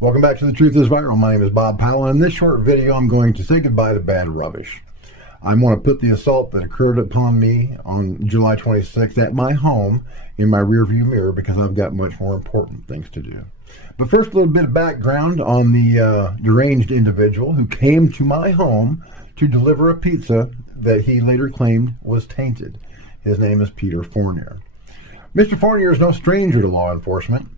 Welcome back to The Truth is Viral. My name is Bob Powell, and in this short video I'm going to say goodbye to bad rubbish. I want to put the assault that occurred upon me on July 26th at my home in my rearview mirror because I've got much more important things to do. But first, a little bit of background on the deranged individual who came to my home to deliver a pizza that he later claimed was tainted. His name is Peter Fournier. Mr. Fournier is no stranger to law enforcement.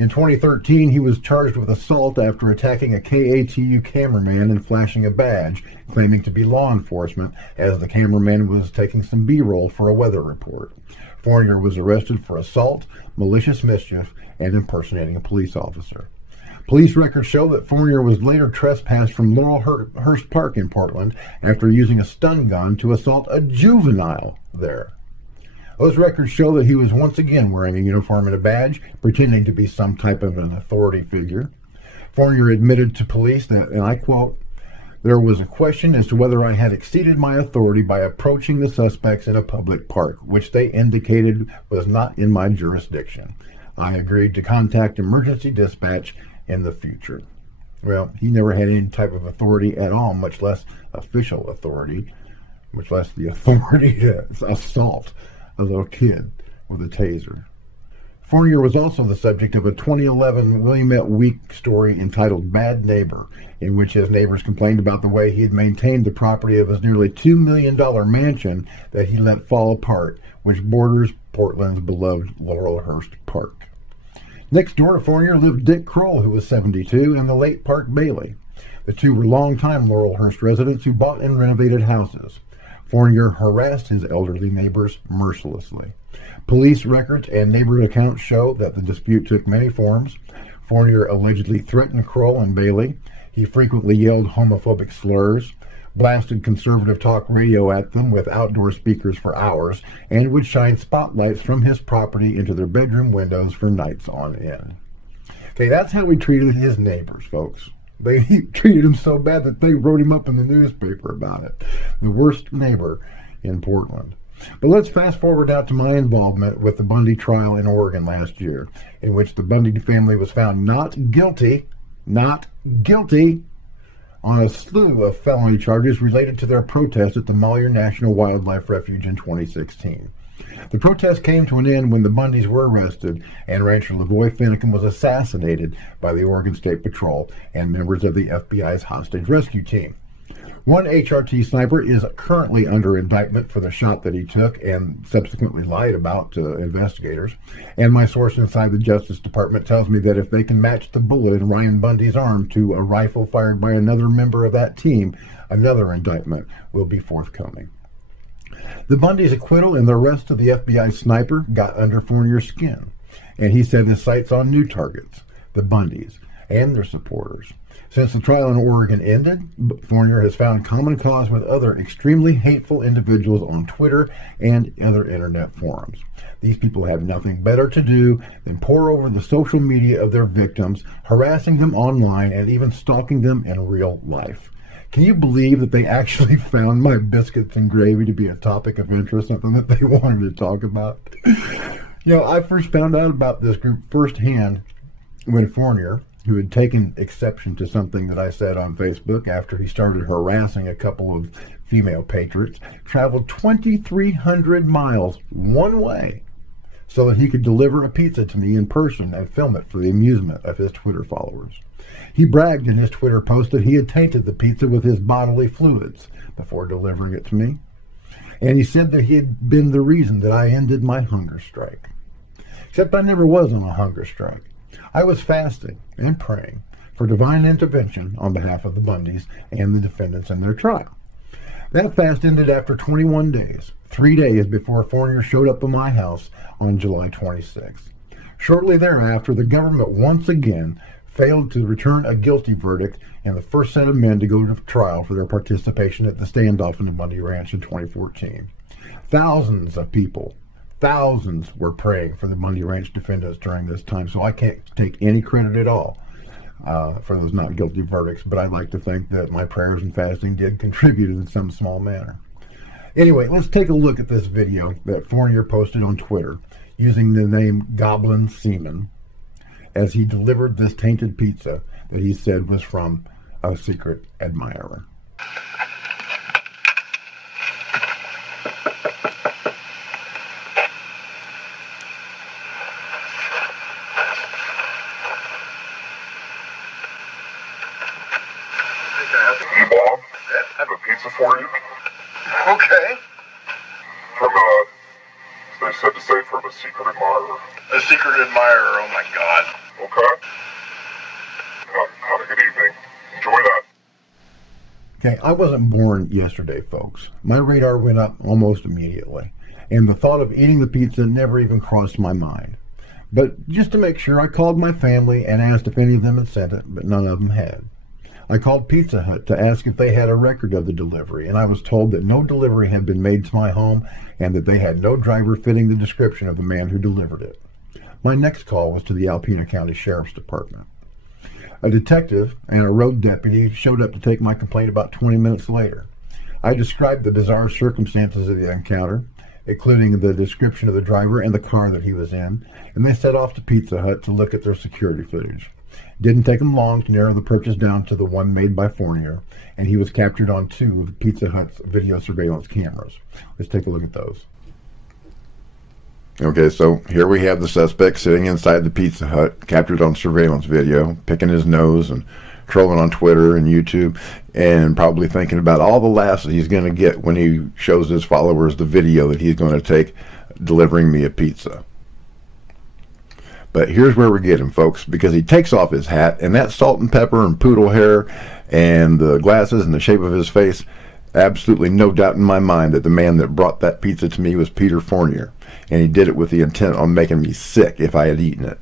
In 2013, he was charged with assault after attacking a KATU cameraman and flashing a badge, claiming to be law enforcement, as the cameraman was taking some B-roll for a weather report. Fournier was arrested for assault, malicious mischief, and impersonating a police officer. Police records show that Fournier was later trespassed from Laurelhurst Park in Portland after using a stun gun to assault a juvenile there. Those records show that he was once again wearing a uniform and a badge, pretending to be some type of an authority figure. Fournier admitted to police that, and I quote, "There was a question as to whether I had exceeded my authority by approaching the suspects in a public park, which they indicated was not in my jurisdiction. I agreed to contact emergency dispatch in the future." Well, he never had any type of authority at all, much less official authority, much less the authority to assault a little kid with a taser. Fournier was also the subject of a 2011 Willamette Week story entitled Bad Neighbor, in which his neighbors complained about the way he had maintained the property of his nearly $2 million mansion that he let fall apart, which borders Portland's beloved Laurelhurst Park. Next door to Fournier lived Dick Kroll, who was 72, and the late Park Bailey. The two were longtime Laurelhurst residents who bought and renovated houses. Fournier harassed his elderly neighbors mercilessly. Police records and neighborhood accounts show that the dispute took many forms. Fournier allegedly threatened Kroll and Bailey. He frequently yelled homophobic slurs, blasted conservative talk radio at them with outdoor speakers for hours, and would shine spotlights from his property into their bedroom windows for nights on end. Okay, that's how he treated his neighbors, folks. They treated him so bad that they wrote him up in the newspaper about it. The worst neighbor in Portland. But let's fast forward out to my involvement with the Bundy trial in Oregon last year, in which the Bundy family was found not guilty on a slew of felony charges related to their protest at the Malheur National Wildlife Refuge in 2016. The protest came to an end when the Bundys were arrested and rancher Lavoy Finicum was assassinated by the Oregon State Patrol and members of the FBI's hostage rescue team. One HRT sniper is currently under indictment for the shot that he took and subsequently lied about to investigators. And my source inside the Justice Department tells me that if they can match the bullet in Ryan Bundy's arm to a rifle fired by another member of that team, another indictment will be forthcoming. The Bundys' acquittal and the arrest of the FBI sniper got under Fournier's skin, and he set his sights on new targets, the Bundys and their supporters. Since the trial in Oregon ended, Fournier has found common cause with other extremely hateful individuals on Twitter and other internet forums. These people have nothing better to do than pore over the social media of their victims, harassing them online, and even stalking them in real life. Can you believe that they actually found my biscuits and gravy to be a topic of interest, something that they wanted to talk about? You know, I first found out about this group firsthand when Fournier, who had taken exception to something that I said on Facebook after he started harassing a couple of female patriots, traveled 2,300 miles one way so that he could deliver a pizza to me in person and film it for the amusement of his Twitter followers. He bragged in his Twitter post that he had tainted the pizza with his bodily fluids before delivering it to me. And he said that he had been the reason that I ended my hunger strike. Except I never was on a hunger strike. I was fasting and praying for divine intervention on behalf of the Bundys and the defendants in their trial. That fast ended after 21 days, 3 days before Fournier showed up at my house on July 26th. Shortly thereafter, the government once again failed to return a guilty verdict and the first set of men to go to trial for their participation at the Standoff in the Bundy Ranch in 2014. Thousands of people, thousands were praying for the Bundy Ranch defendants during this time, so I can't take any credit at all for those not guilty verdicts, but I'd like to think that my prayers and fasting did contribute in some small manner. Anyway, let's take a look at this video that Fournier posted on Twitter using the name Goblin Seaman as he delivered this tainted pizza that he said was from a secret admirer. Bob, I have a pizza for you. Okay. From, they said to say from a secret admirer. A secret admirer, oh my God. Okay. Have a good evening. Enjoy that. Okay, I wasn't born yesterday, folks. My radar went up almost immediately, and the thought of eating the pizza never even crossed my mind. But just to make sure, I called my family and asked if any of them had sent it, but none of them had. I called Pizza Hut to ask if they had a record of the delivery, and I was told that no delivery had been made to my home and that they had no driver fitting the description of the man who delivered it. My next call was to the Alpena County Sheriff's Department. A detective and a road deputy showed up to take my complaint about 20 minutes later. I described the bizarre circumstances of the encounter, including the description of the driver and the car that he was in, and they set off to Pizza Hut to look at their security footage. Didn't take them long to narrow the purchase down to the one made by Fournier, and he was captured on 2 of Pizza Hut's video surveillance cameras. Let's take a look at those. Okay, so here we have the suspect sitting inside the Pizza Hut, captured on surveillance video, picking his nose and trolling on Twitter and YouTube, and probably thinking about all the laughs that he's going to get when he shows his followers the video that he's going to take delivering me a pizza. But here's where we get him, folks, because he takes off his hat, and that salt and pepper and poodle hair and the glasses and the shape of his face, absolutely no doubt in my mind that the man that brought that pizza to me was Peter Fournier, and he did it with the intent on making me sick if I had eaten it.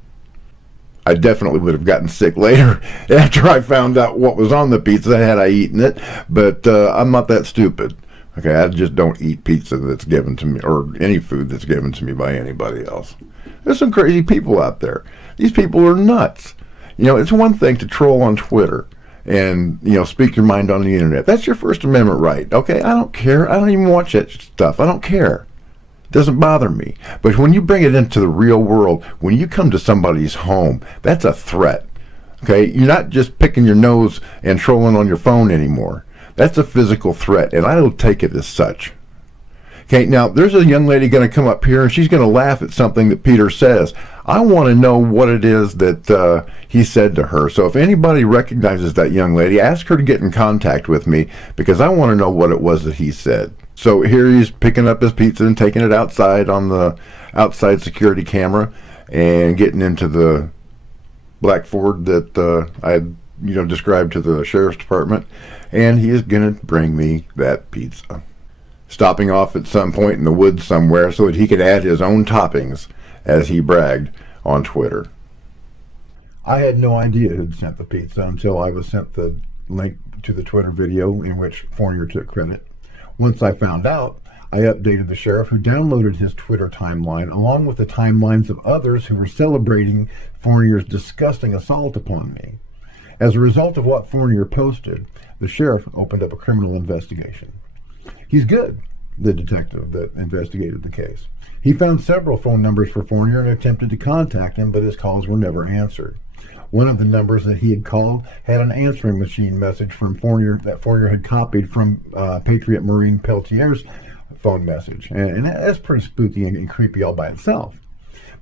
I definitely would have gotten sick later after I found out what was on the pizza had I eaten it, but I'm not that stupid. Okay, I just don't eat pizza that's given to me, or any food that's given to me by anybody else. There's some crazy people out there. These people are nuts. You know, it's one thing to troll on Twitter and, you know, speak your mind on the internet. That's your First Amendment right. Okay, I don't care. I don't even watch that stuff. I don't care. It doesn't bother me. But when you bring it into the real world, when you come to somebody's home, that's a threat. Okay, you're not just picking your nose and trolling on your phone anymore. That's a physical threat, and I don't take it as such. Okay, now there's a young lady going to come up here and she's going to laugh at something that Peter says. I want to know what it is that he said to her. So if anybody recognizes that young lady, ask her to get in contact with me because I want to know what it was that he said. So here he's picking up his pizza and taking it outside on the outside security camera and getting into the black Ford that I had, you know, described to the sheriff's department, and he is going to bring me that pizza. Stopping off at some point in the woods somewhere so that he could add his own toppings, as he bragged on Twitter. I had no idea who'd sent the pizza until I was sent the link to the Twitter video in which Fournier took credit. Once I found out, I updated the sheriff, who downloaded his Twitter timeline along with the timelines of others who were celebrating Fournier's disgusting assault upon me. As a result of what Fournier posted, the sheriff opened up a criminal investigation. He's good, the detective that investigated the case. He found several phone numbers for Fournier and attempted to contact him, but his calls were never answered. One of the numbers that he had called had an answering machine message from Fournier that Fournier had copied from Patriot Marine Peltier's phone message. And that's pretty spooky and creepy all by itself.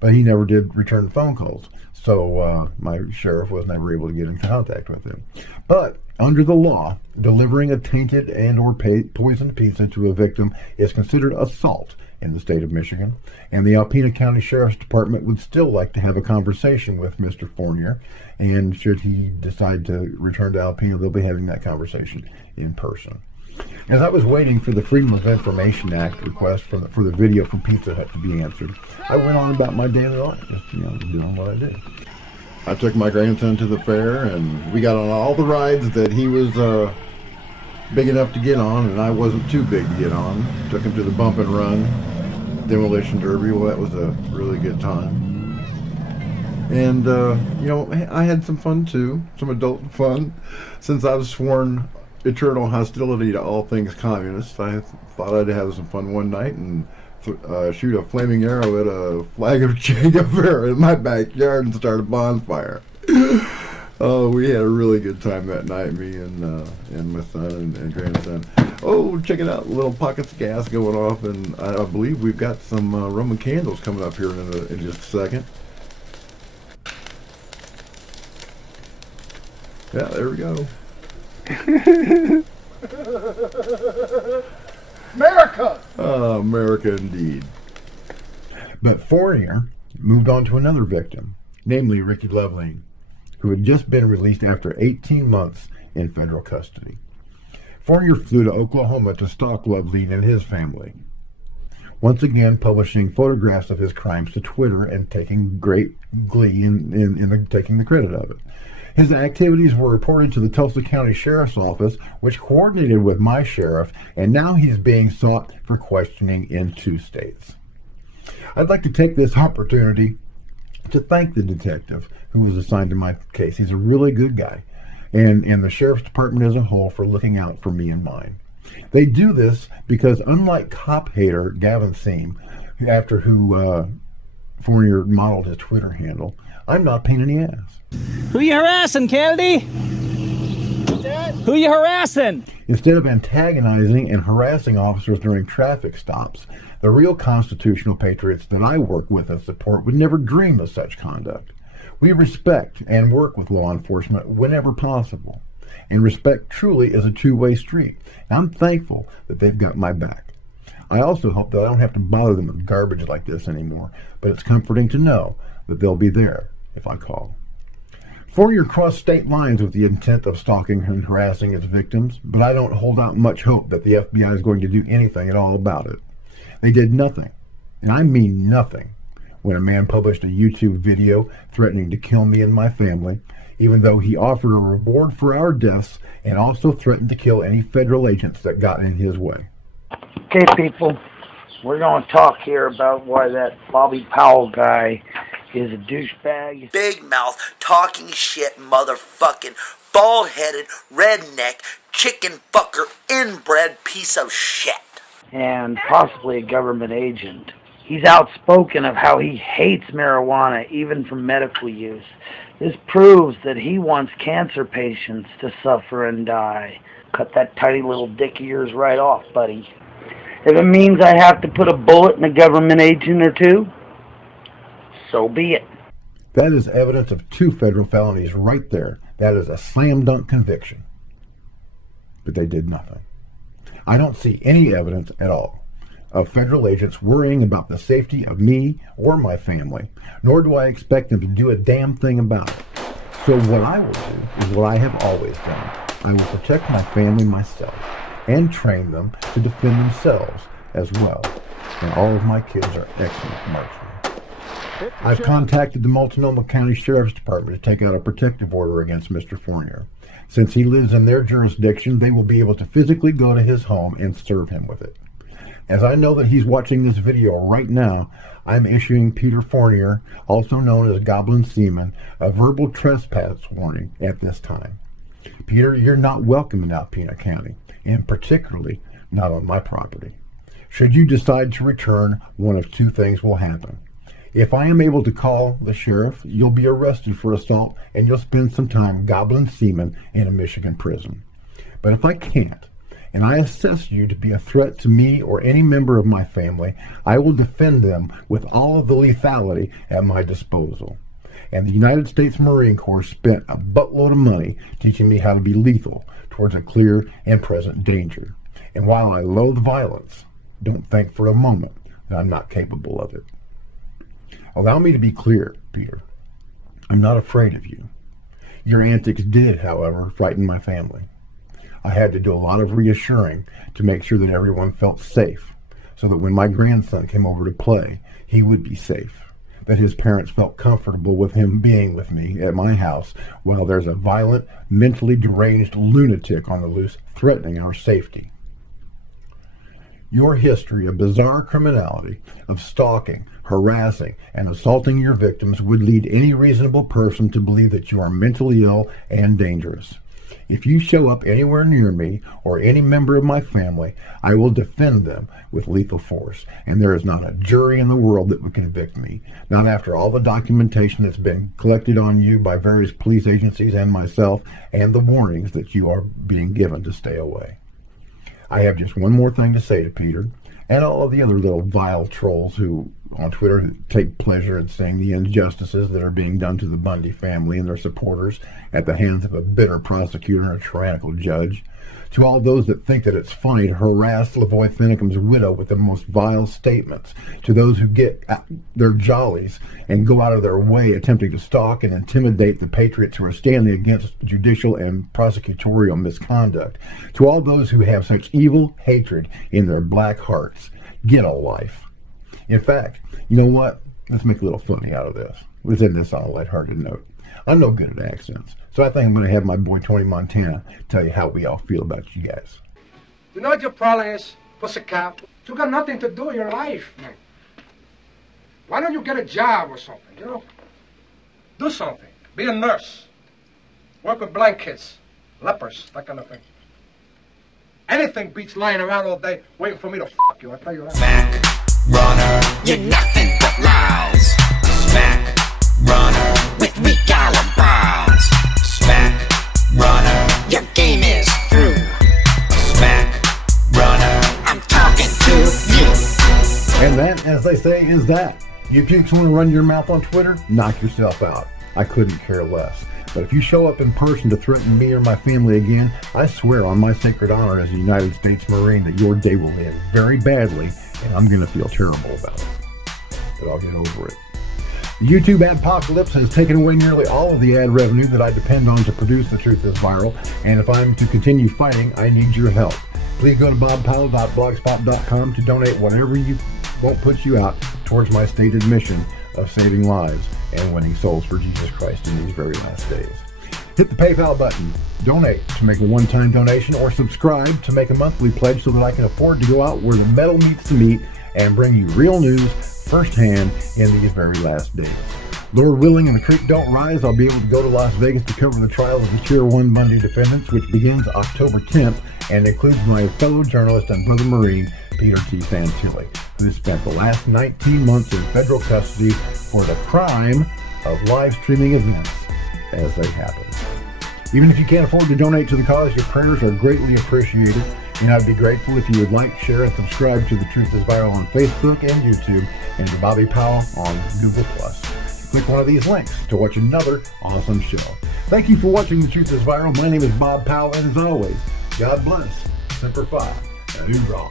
But he never did return phone calls. So my sheriff was never able to get in contact with him. But under the law, delivering a tainted and or poisoned pizza to a victim is considered assault in the state of Michigan, and the Alpena County Sheriff's Department would still like to have a conversation with Mr. Fournier, and should he decide to return to Alpena, they'll be having that conversation in person. As I was waiting for the Freedom of Information Act request for the video from Pizza Hut to be answered, I went on about my daily life, just, you know, doing what I do. I took my grandson to the fair, and we got on all the rides that he was big enough to get on, and I wasn't too big to get on. Took him to the bump and run, demolition derby. Well, that was a really good time. And, you know, I had some fun too, some adult fun. Since I was sworn eternal hostility to all things communist, I thought I'd have some fun one night and shoot a flaming arrow at a flag of Che Guevara in my backyard and start a bonfire. Oh, we had a really good time that night, me and my son and grandson. Oh, check it out, little pockets of gas going off, and I believe we've got some Roman candles coming up here in just a second. Yeah, there we go. America! America indeed. But Fournier moved on to another victim, namely Ricky Lovelien, who had just been released after 18 months in federal custody. Fournier flew to Oklahoma to stalk Lovelien and his family, once again publishing photographs of his crimes to Twitter and taking great glee in taking the credit of it. His activities were reported to the Tulsa County Sheriff's Office, which coordinated with my sheriff, and now he's being sought for questioning in 2 states. I'd like to take this opportunity to thank the detective who was assigned to my case. He's a really good guy, and the Sheriff's Department as a whole for looking out for me and mine. They do this because, unlike cop hater Gavin Seam, after who Fournier modeled his Twitter handle, I'm not a pain in the ass. Who you harassing, Kennedy? Who you harassing? Instead of antagonizing and harassing officers during traffic stops, the real constitutional patriots that I work with and support would never dream of such conduct. We respect and work with law enforcement whenever possible. And respect truly is a two-way street. And I'm thankful that they've got my back. I also hope that I don't have to bother them with garbage like this anymore, but it's comforting to know that they'll be there if I call. Fournier crossed state lines with the intent of stalking and harassing his victims, but I don't hold out much hope that the FBI is going to do anything at all about it. They did nothing, and I mean nothing, when a man published a YouTube video threatening to kill me and my family, even though he offered a reward for our deaths and also threatened to kill any federal agents that got in his way. Okay, people, we're going to talk here about why that Bobby Powell guy is a douchebag. Big mouth, talking shit, motherfucking, bald-headed, redneck, chicken fucker, inbred piece of shit. And possibly a government agent. He's outspoken of how he hates marijuana, even for medical use. This proves that he wants cancer patients to suffer and die. Cut that tiny little dick of yours right off, buddy. If it means I have to put a bullet in a government agent or two, so be it. That is evidence of 2 federal felonies right there. That is a slam dunk conviction. But they did nothing. I don't see any evidence at all of federal agents worrying about the safety of me or my family, nor do I expect them to do a damn thing about it. So what I will do is what I have always done. I will protect my family myself and train them to defend themselves as well. And all of my kids are excellent marksmen. I've contacted the Multnomah County Sheriff's Department to take out a protective order against Mr. Fournier. Since he lives in their jurisdiction, they will be able to physically go to his home and serve him with it. As I know that he's watching this video right now, I'm issuing Peter Fournier, also known as Goblin Seaman, a verbal trespass warning at this time. Peter, you're not welcome in Alpena County, and particularly not on my property. Should you decide to return, one of 2 things will happen. If I am able to call the sheriff, you'll be arrested for assault and you'll spend some time Goblin Seaman in a Michigan prison. But if I can't, and I assess you to be a threat to me or any member of my family, I will defend them with all of the lethality at my disposal. And the United States Marine Corps spent a buttload of money teaching me how to be lethal towards a clear and present danger. And while I loathe violence, don't think for a moment that I'm not capable of it. Allow me to be clear, Peter. I'm not afraid of you. Your antics did, however, frighten my family. I had to do a lot of reassuring to make sure that everyone felt safe, so that when my grandson came over to play, he would be safe, that his parents felt comfortable with him being with me at my house while there's a violent, mentally deranged lunatic on the loose threatening our safety. Your history of bizarre criminality, of stalking, harassing, and assaulting your victims would lead any reasonable person to believe that you are mentally ill and dangerous. If you show up anywhere near me or any member of my family, I will defend them with lethal force. And there is not a jury in the world that would convict me. Not after all the documentation that's been collected on you by various police agencies and myself, and the warnings that you are being given to stay away. I have just one more thing to say to Peter and all of the other little vile trolls who on Twitter who take pleasure in seeing the injustices that are being done to the Bundy family and their supporters at the hands of a bitter prosecutor and a tyrannical judge. To all those that think that it's funny to harass Lavoy Finicum's widow with the most vile statements. To those who get their jollies and go out of their way attempting to stalk and intimidate the patriots who are standing against judicial and prosecutorial misconduct. To all those who have such evil hatred in their black hearts, get a life. In fact, you know what? Let's make a little funny out of this. Let's end this on a lighthearted note. I'm no good at accents, so I think I'm going to have my boy Tony Montana tell you how we all feel about you guys. You know what your problem is, pussycat? You got nothing to do in your life, man. Why don't you get a job or something, you know? Do something. Be a nurse. Work with blind kids, lepers, that kind of thing. Anything beats lying around all day waiting for me to fuck you, I tell you that. Smack, runner, you're nothing but lies. Smack, runner, with weak alibis. Smack, runner, your game is through. Smack, runner, I'm talking to you. And that, as they say, is that. You pukes want to run your mouth on Twitter? Knock yourself out. I couldn't care less. But if you show up in person to threaten me or my family again, I swear on my sacred honor as a United States Marine that your day will end very badly, and I'm going to feel terrible about it. But I'll get over it. The YouTube adpocalypse has taken away nearly all of the ad revenue that I depend on to produce The Truth is Viral, and if I'm to continue fighting, I need your help. Please go to bobpowell.blogspot.com to donate whatever won't put you out towards my stated mission of saving lives and winning souls for Jesus Christ in these very last days. Hit the PayPal button, donate to make a one-time donation, or subscribe to make a monthly pledge so that I can afford to go out where the metal meets the meat and bring you real news firsthand in these very last days. Lord willing and the creek don't rise, I'll be able to go to Las Vegas to cover the trial of the Tier 1 Bundy defendants, which begins October 10th and includes my fellow journalist and brother Marine, Peter T. Santilli, who spent the last 19 months in federal custody for the crime of live streaming events as they happen. Even if you can't afford to donate to the cause, your prayers are greatly appreciated, and I'd be grateful if you would like, share, and subscribe to The Truth is Viral on Facebook and YouTube, and to Bobby Powell on Google+. Click one of these links to watch another awesome show. Thank you for watching The Truth is Viral. My name is Bob Powell, and as always, God bless, Semper Fi, and Hoorah.